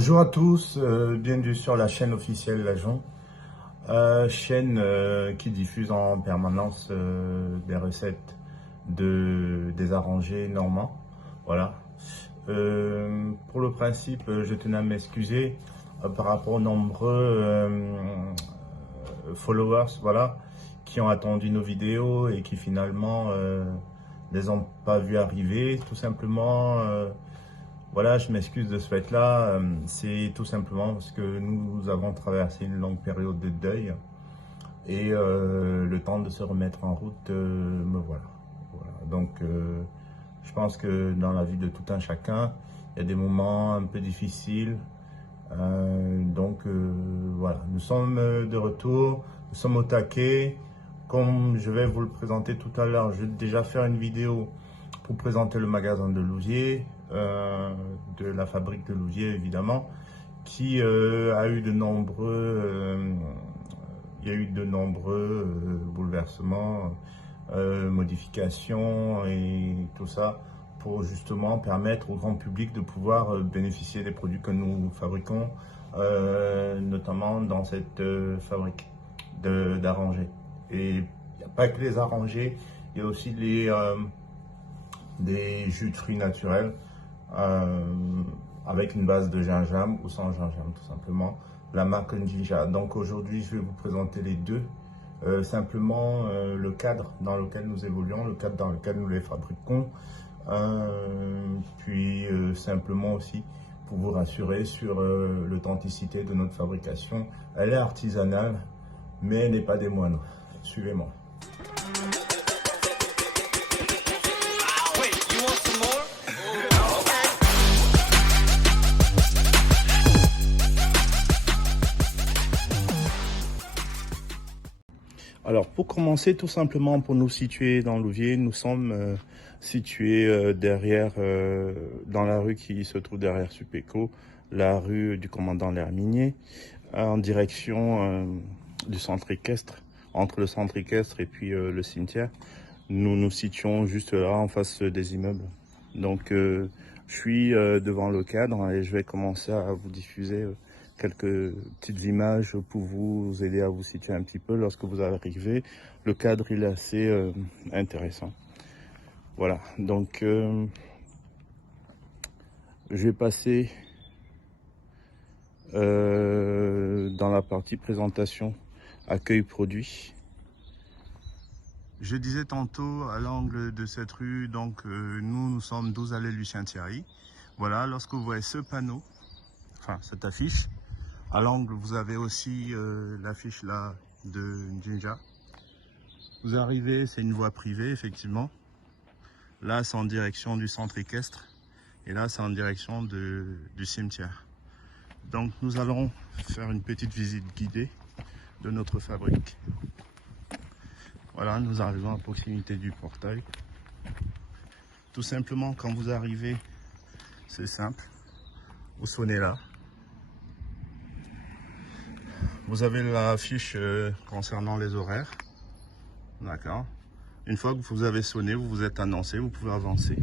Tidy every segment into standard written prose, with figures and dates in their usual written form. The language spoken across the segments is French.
Bonjour à tous, bienvenue sur la chaîne officielle Lajon, chaîne qui diffuse en permanence des recettes des arrangés normands. Voilà. Pour le principe, je tenais à m'excuser par rapport aux nombreux followers, voilà, qui ont attendu nos vidéos et qui finalement les ont pas vu arriver, tout simplement. Voilà, je m'excuse de ce fait-là. C'est tout simplement parce que nous avons traversé une longue période de deuil et le temps de se remettre en route, me voilà. Donc, je pense que dans la vie de tout un chacun, il y a des moments un peu difficiles. Voilà, nous sommes de retour, nous sommes au taquet. Comme je vais vous le présenter tout à l'heure, je vais déjà faire une vidéo pour présenter le magasin de Louviers, de la fabrique de Louviers évidemment, qui a eu de nombreux, bouleversements, modifications et tout ça pour justement permettre au grand public de pouvoir bénéficier des produits que nous fabriquons, notamment dans cette fabrique d'arrangés. Et il n'y a pas que les arrangés, il y a aussi des jus de fruits naturels avec une base de gingembre ou sans gingembre, tout simplement, la marque Njinja. Donc aujourd'hui, je vais vous présenter les deux, simplement le cadre dans lequel nous évoluons, le cadre dans lequel nous les fabriquons, puis simplement aussi pour vous rassurer sur l'authenticité de notre fabrication. Elle est artisanale, mais elle n'est pas des moindres. Suivez-moi. Alors pour commencer, tout simplement pour nous situer dans Louviers, nous sommes situés derrière, dans la rue qui se trouve derrière Supéco, la rue du commandant L'Herminier, en direction du centre équestre, entre le centre équestre et puis le cimetière. Nous nous situons juste là en face des immeubles. Donc je suis devant le cadre et je vais commencer à vous diffuser quelques petites images pour vous aider à vous situer un petit peu lorsque vous arrivez. Le cadre il est assez intéressant. Voilà, donc je vais passer dans la partie présentation, accueil produit. Je disais tantôt à l'angle de cette rue, donc nous sommes 12 allées Lucien Thierry. Voilà, lorsque vous voyez ce panneau, enfin cette affiche, à l'angle, vous avez aussi l'affiche là de Njinja. Vous arrivez, c'est une voie privée, effectivement. Là, c'est en direction du centre équestre. Et là, c'est en direction du cimetière. Donc, nous allons faire une petite visite guidée de notre fabrique. Voilà, nous arrivons à proximité du portail. Tout simplement, quand vous arrivez, c'est simple. Vous sonnez là. Vous avez la fiche concernant les horaires. D'accord. Une fois que vous avez sonné, vous vous êtes annoncé, vous pouvez avancer.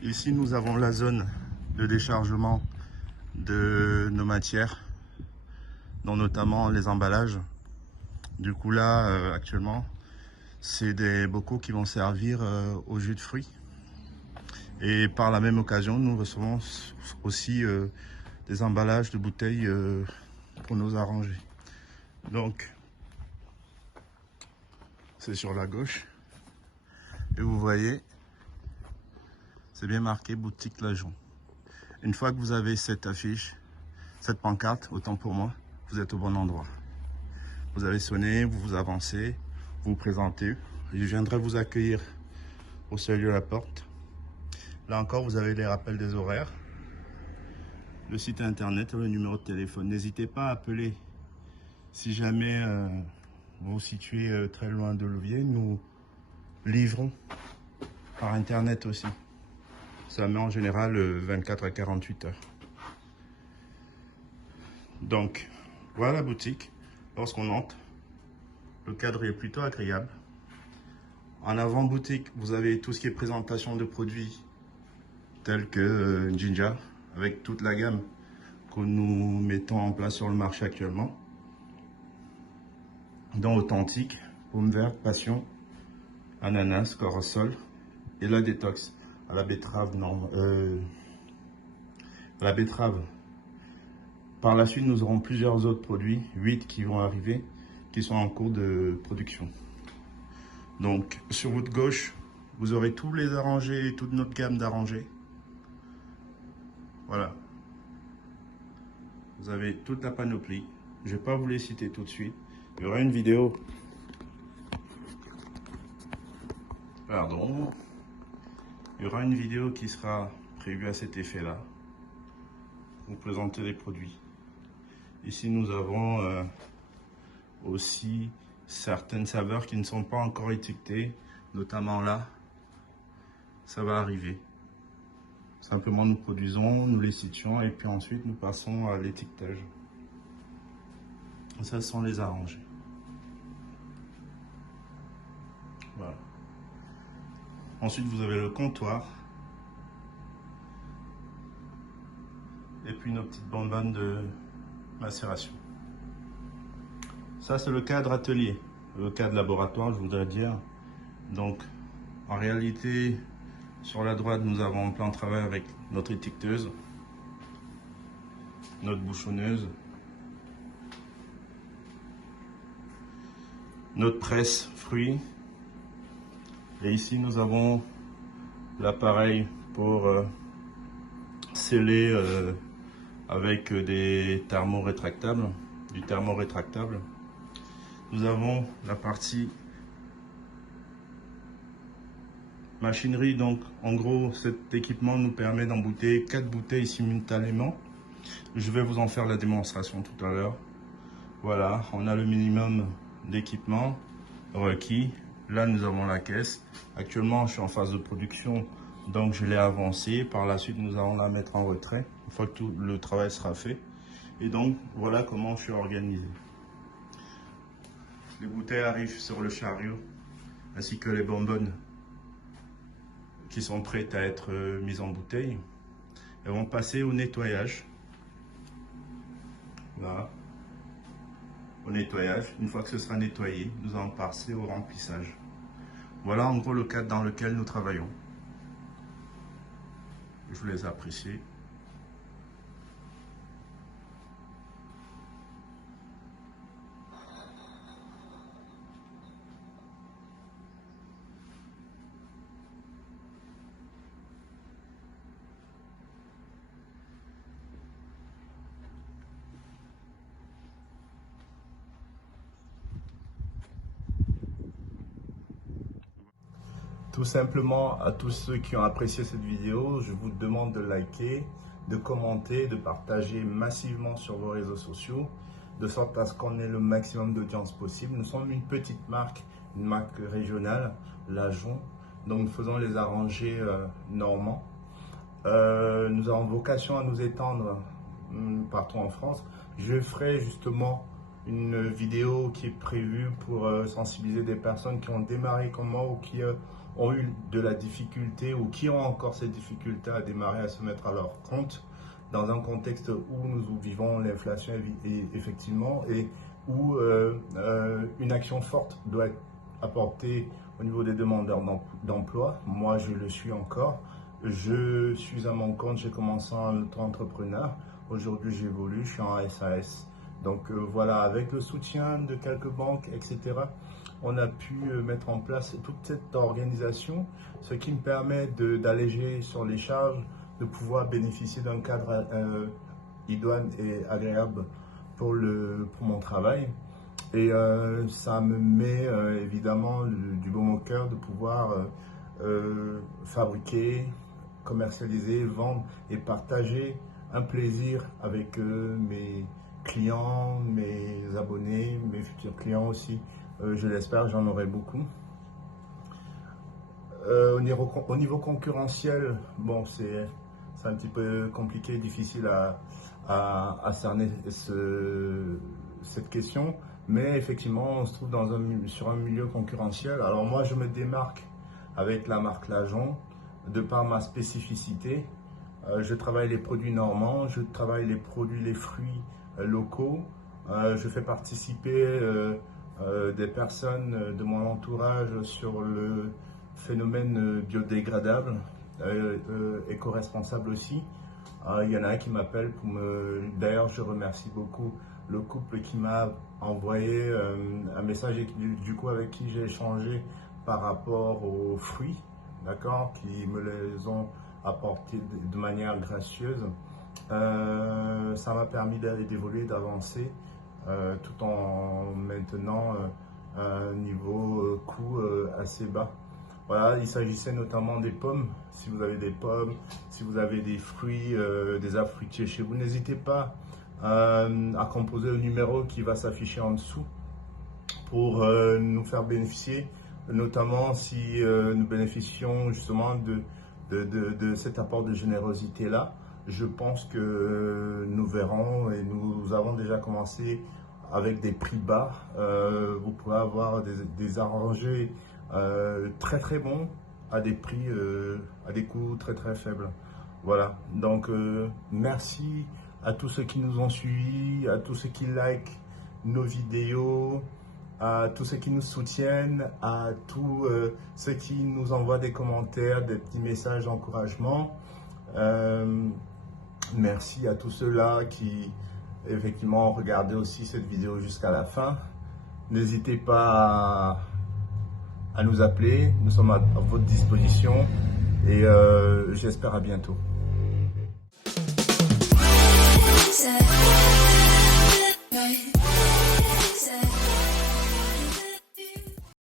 Ici, nous avons la zone de déchargement de nos matières, dont notamment les emballages. Du coup là, actuellement, c'est des bocaux qui vont servir au jus de fruits. Et par la même occasion, nous recevons aussi des emballages de bouteilles pour nos arrangés. Donc c'est sur la gauche et vous voyez c'est bien marqué boutique Lajon. Une fois que vous avez cette affiche, cette pancarte, autant pour moi, vous êtes au bon endroit. Vous avez sonné, vous vous avancez, vous vous présentez, je viendrai vous accueillir au seuil de la porte. Là encore, vous avez les rappels des horaires, le site internet et le numéro de téléphone. N'hésitez pas à appeler si jamais vous vous situez très loin de Louviers. Nous livrons par internet aussi. Ça met en général 24 à 48 heures. Donc voilà la boutique. Lorsqu'on entre, le cadre est plutôt agréable. En avant-boutique, vous avez tout ce qui est présentation de produits tels que Njinja, avec toute la gamme que nous mettons en place sur le marché actuellement. Dans Authentique, Pomme Verte, Passion, Ananas, Corosol et la Détox à la betterave. La betterave. Par la suite, nous aurons plusieurs autres produits, 8 qui vont arriver, qui sont en cours de production. Donc, sur votre gauche, vous aurez tous les arrangés, toute notre gamme d'arrangés. Voilà. Vous avez toute la panoplie. Je ne vais pas vous les citer tout de suite. Il y aura une vidéo. Pardon. Il y aura une vidéo qui sera prévue à cet effet-là. Vous présenter les produits. Ici, nous avons aussi certaines saveurs qui ne sont pas encore étiquetées, notamment là. Ça va arriver. Simplement, nous produisons, nous les situons et puis ensuite nous passons à l'étiquetage. Ça, ce sont les arrangés. Voilà. Ensuite, vous avez le comptoir. Et puis nos petites bonbonnes de macération. Ça, c'est le cadre atelier. Le cadre laboratoire, je voudrais dire. Donc, en réalité, sur la droite, nous avons un plan de travail avec notre étiqueteuse, notre bouchonneuse, notre presse fruits. Et ici, nous avons l'appareil pour sceller avec des thermorétractables, du thermorétractable. Nous avons la partie machinerie. Donc en gros, cet équipement nous permet d'embouteiller 4 bouteilles simultanément. Je vais vous en faire la démonstration tout à l'heure. Voilà, on a le minimum d'équipement requis. Là, nous avons la caisse. Actuellement, je suis en phase de production, donc je l'ai avancée. Par la suite, nous allons la mettre en retrait une fois que tout le travail sera fait. Et donc, voilà comment je suis organisé. Les bouteilles arrivent sur le chariot, ainsi que les bonbonnes qui sont prêtes à être mises en bouteille. Elles vont passer au nettoyage. Là, au nettoyage. Une fois que ce sera nettoyé, nous allons passer au remplissage. Voilà en gros le cadre dans lequel nous travaillons. Je vous laisse apprécier. Tout simplement, à tous ceux qui ont apprécié cette vidéo, je vous demande de liker, de commenter, de partager massivement sur vos réseaux sociaux, de sorte à ce qu'on ait le maximum d'audience possible. Nous sommes une petite marque, une marque régionale, Lajon, donc nous faisons les arrangés normands. Nous avons vocation à nous étendre partout en France. Je ferai justement une vidéo qui est prévue pour sensibiliser des personnes qui ont démarré comme moi ou qui ont eu de la difficulté ou qui ont encore cette difficulté à démarrer, à se mettre à leur compte dans un contexte où nous vivons l'inflation effectivement et où une action forte doit être apportée au niveau des demandeurs d'emploi. Moi, je le suis encore. Je suis à mon compte, j'ai commencé en auto-entrepreneur. Aujourd'hui, j'évolue, je suis en SAS. Donc voilà, avec le soutien de quelques banques, etc., on a pu mettre en place toute cette organisation, ce qui me permet d'alléger sur les charges, de pouvoir bénéficier d'un cadre idoine et agréable pour mon travail. Et ça me met évidemment du baume au cœur de pouvoir fabriquer, commercialiser, vendre et partager un plaisir avec mes clients, mes abonnés, mes futurs clients aussi. Je l'espère, j'en aurai beaucoup. Au niveau concurrentiel, bon, c'est un petit peu compliqué, difficile à cerner cette question, mais effectivement, on se trouve sur un milieu concurrentiel. Alors moi, je me démarque avec la marque Lajon de par ma spécificité. Je travaille les produits normands, je travaille les fruits locaux. Je fais participer des personnes de mon entourage sur le phénomène biodégradable, éco-responsable aussi. Il y en a un qui m'appelle pour me... D'ailleurs, je remercie beaucoup le couple qui m'a envoyé un message et du coup avec qui j'ai échangé par rapport aux fruits, d'accord, qui me les ont apportés de manière gracieuse. Ça m'a permis d'évoluer, d'avancer, tout en maintenant un niveau coût assez bas. Voilà, il s'agissait notamment des pommes. Si vous avez des pommes, si vous avez des fruits, des arbres fruitiers chez vous, n'hésitez pas à composer le numéro qui va s'afficher en dessous pour nous faire bénéficier, notamment si nous bénéficions justement de cet apport de générosité-là. Je pense que nous verrons et nous avons déjà commencé avec des prix bas. Vous pourrez avoir des arrangés très très bons à des prix, à des coûts très très faibles. Voilà, donc merci à tous ceux qui nous ont suivis, à tous ceux qui likent nos vidéos, à tous ceux qui nous soutiennent, à tous ceux qui nous envoient des commentaires, des petits messages d'encouragement. Merci à tous ceux-là qui effectivement ont regardé aussi cette vidéo jusqu'à la fin. N'hésitez pas à nous appeler, nous sommes à votre disposition et j'espère à bientôt.